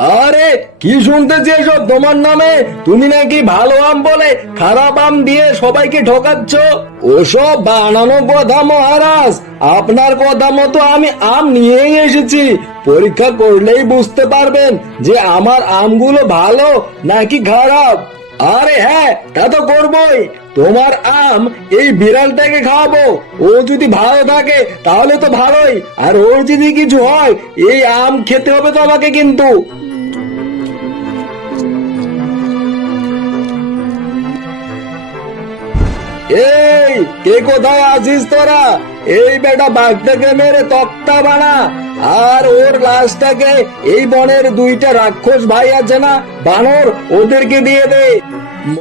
আরে কি শুনতেছি এসব তোমার নামে? তুমি নাকি ভালো আম বলে খারাপ আম দিয়ে সবাইকে ঠকাচ্ছ। ওসব বানানো কথা মহারাজ, আপনার কথা মতো আমি আম নিয়েই এসেছি। পরীক্ষা করলেই বুঝতে পারবেন যে আমার আমগুলো ভালো নাকি খারাপ। আরে হ্যাঁ, তা তো করবোই। তোমার আম এই বিড়ালটাকে খাওয়াবো। ও যদি ভালো থাকে তাহলে তো ভালোই, আর ওর যদি কিছু হয় এই আম খেতে হবে তোমাকে কিন্তু। এই কে কোথায় আছিস তোরা? এই বেটা বাঘটাকে মেরে তক্তা বানা, আর ওর লাশটাকে এই বনের দুইটা রাক্ষস ভাই আছে না বানর, ওদেরকে দিয়ে দে।